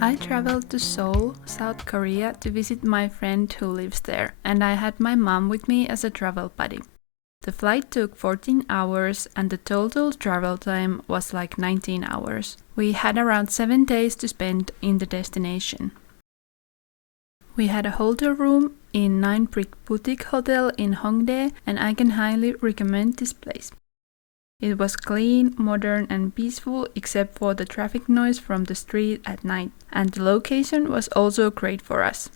I traveled to Seoul, South Korea to visit my friend who lives there, and I had my mom with me as a travel buddy. The flight took 14 hours and the total travel time was like 19 hours. We had around 7 days to spend in the destination. We had a hotel room in 9 Brick Boutique Hotel in Hongdae, and I can highly recommend this place. It was clean, modern and peaceful except for the traffic noise from the street at night, and the location was also great for us.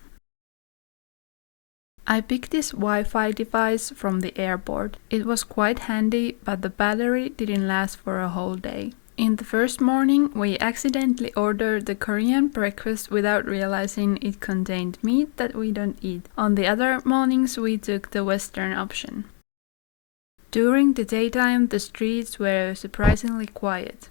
I picked this Wi-Fi device from the airport. It was quite handy, but the battery didn't last for a whole day. In the first morning, we accidentally ordered the Korean breakfast without realizing it contained meat that we don't eat. On the other mornings, we took the Western option. During the daytime, the streets were surprisingly quiet.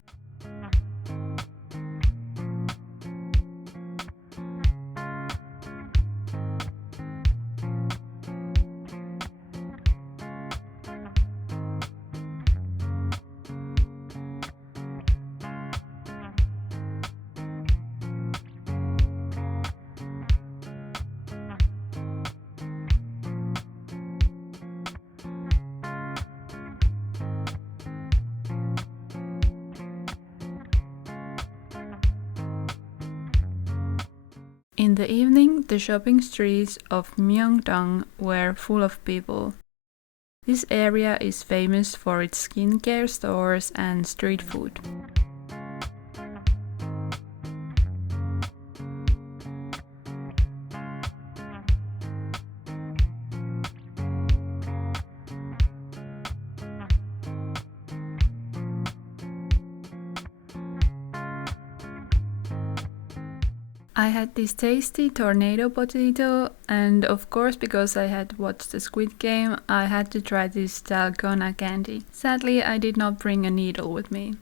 In the evening, the shopping streets of Myeong-dong were full of people. This area is famous for its skincare stores and street food. I had this tasty tornado potato, and of course because I had watched the Squid Game, I had to try this dalgona candy. Sadly, I did not bring a needle with me.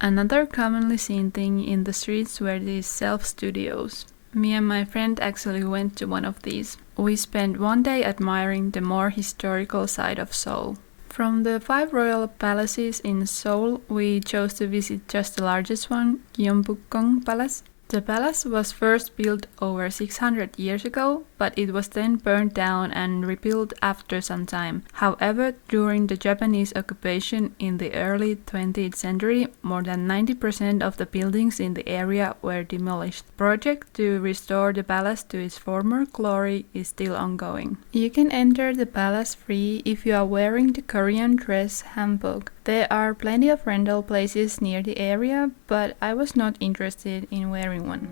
Another commonly seen thing in the streets were these self-studios. Me and my friend actually went to one of these. We spent one day admiring the more historical side of Seoul. From the 5 royal palaces in Seoul, we chose to visit just the largest one, Gyeongbokgung Palace. The palace was first built over 600 years ago, but it was then burned down and rebuilt after some time. However, during the Japanese occupation in the early 20th century, more than 90% of the buildings in the area were demolished. The project to restore the palace to its former glory is still ongoing. You can enter the palace free if you are wearing the Korean dress hanbok. There are plenty of rental places near the area, but I was not interested in wearing one.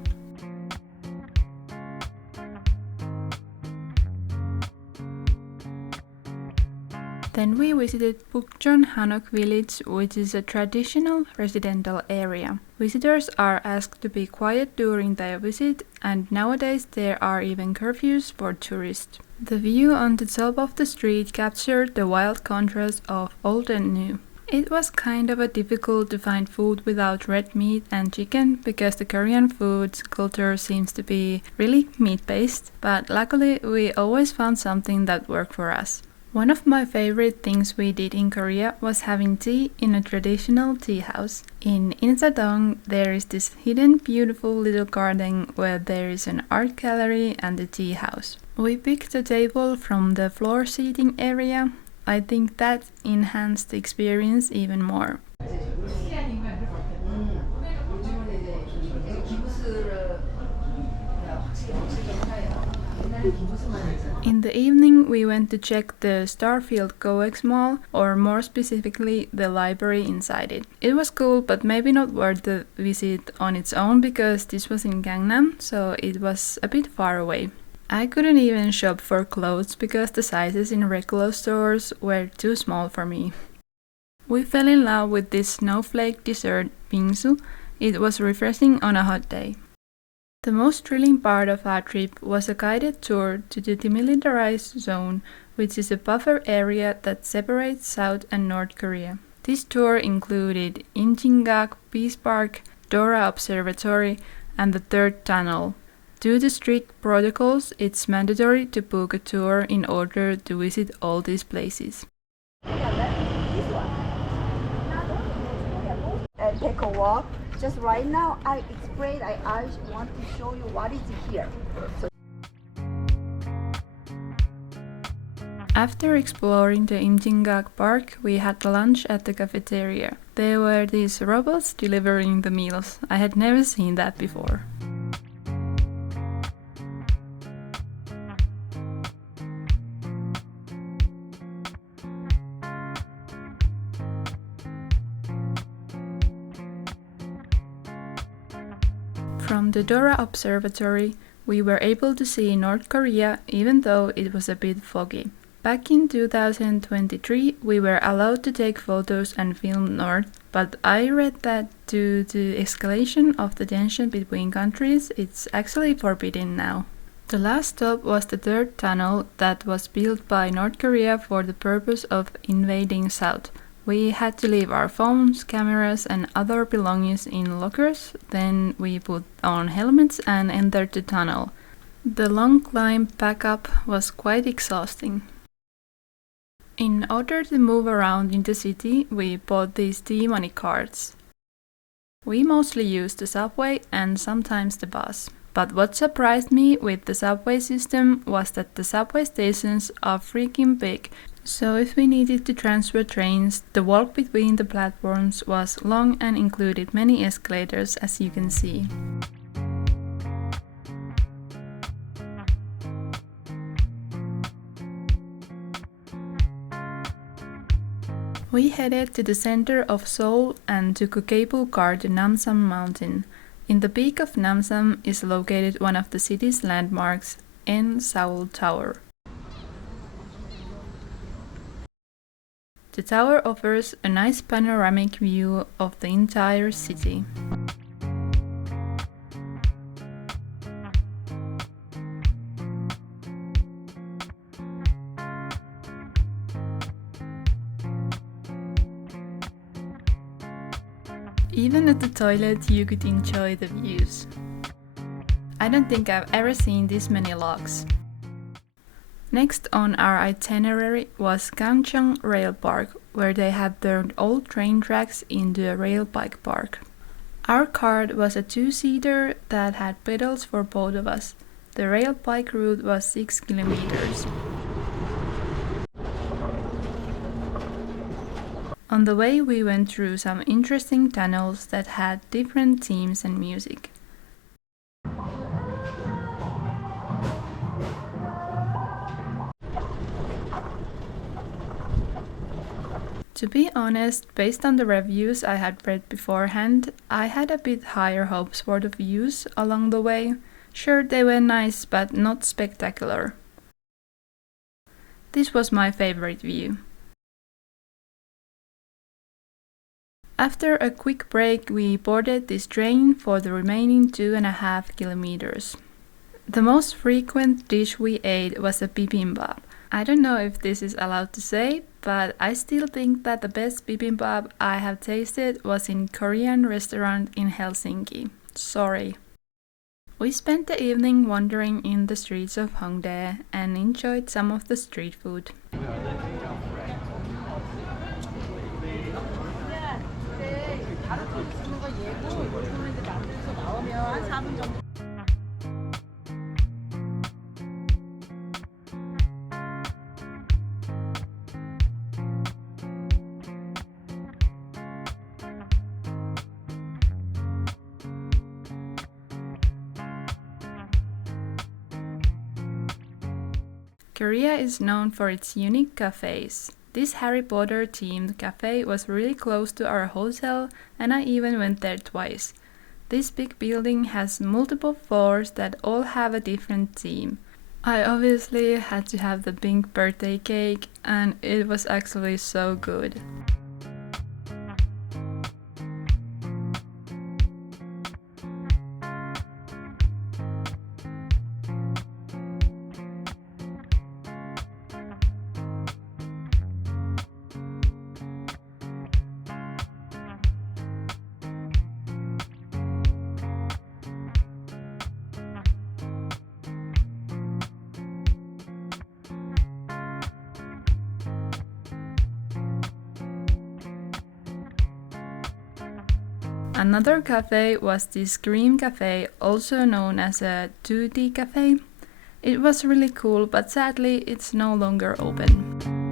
Then we visited Bukchon Hanok village, which is a traditional residential area. Visitors are asked to be quiet during their visit, and nowadays there are even curfews for tourists. The view on the top of the street captured the wild contrast of old and new. It was kind of difficult to find food without red meat and chicken because the Korean food culture seems to be really meat-based, but luckily we always found something that worked for us. One of my favorite things we did in Korea was having tea in a traditional tea house. In Insadong, there is this hidden beautiful little garden where there is an art gallery and a tea house. We picked a table from the floor seating area. I think that enhanced the experience even more. In the evening, we went to check the Starfield COEX mall, or more specifically, the library inside it. It was cool, but maybe not worth the visit on its own because this was in Gangnam, so it was a bit far away. I couldn't even shop for clothes because the sizes in regular stores were too small for me. We fell in love with this snowflake dessert, bingsu. It was refreshing on a hot day. The most thrilling part of our trip was a guided tour to the demilitarized zone, which is a buffer area that separates South and North Korea. This tour included Injingak Peace Park, Dora Observatory, and the Third Tunnel. Due to strict protocols, it's mandatory to book a tour in order to visit all these places. And take a walk just right now I explain, I want to show you what is here. So after exploring the Imjingak Park, we had lunch at the cafeteria. There were these robots delivering the meals. I had never seen that before. From the Dora Observatory, we were able to see North Korea even though it was a bit foggy. Back in 2023, we were allowed to take photos and film North, but I read that due to escalation of the tension between countries, it's actually forbidden now. The last stop was the third tunnel that was built by North Korea for the purpose of invading South. We had to leave our phones, cameras and other belongings in lockers, then we put on helmets and entered the tunnel. The long climb back up was quite exhausting. In order to move around in the city, we bought these T-money cards. We mostly used the subway and sometimes the bus. But what surprised me with the subway system was that the subway stations are freaking big. So if we needed to transfer trains, the walk between the platforms was long and included many escalators, as you can see. We headed to the center of Seoul and took a cable car to Namsan Mountain. In the peak of Namsan is located one of the city's landmarks, Seoul Tower. The tower offers a nice panoramic view of the entire city. Even at the toilet you could enjoy the views. I don't think I've ever seen this many logs. Next on our itinerary was Gangchon Rail Park, where they have turned old train tracks into a rail bike park. Our cart was a two-seater that had pedals for both of us. The rail bike route was 6 kilometers. On the way we went through some interesting tunnels that had different themes and music. To be honest, based on the reviews I had read beforehand, I had a bit higher hopes for the views along the way. Sure, they were nice, but not spectacular. This was my favorite view. After a quick break, we boarded this train for the remaining 2.5 kilometers. The most frequent dish we ate was a bibimbap. I don't know if this is allowed to say, but I still think that the best bibimbap I have tasted was in a Korean restaurant in Helsinki. Sorry. We spent the evening wandering in the streets of Hongdae and enjoyed some of the street food. Korea is known for its unique cafes. This Harry Potter themed cafe was really close to our hotel and I even went there twice. This big building has multiple floors that all have a different theme. I obviously had to have the pink birthday cake and it was actually so good. Another cafe was this Greem cafe, also known as a 2D cafe. It was really cool, but sadly it's no longer open.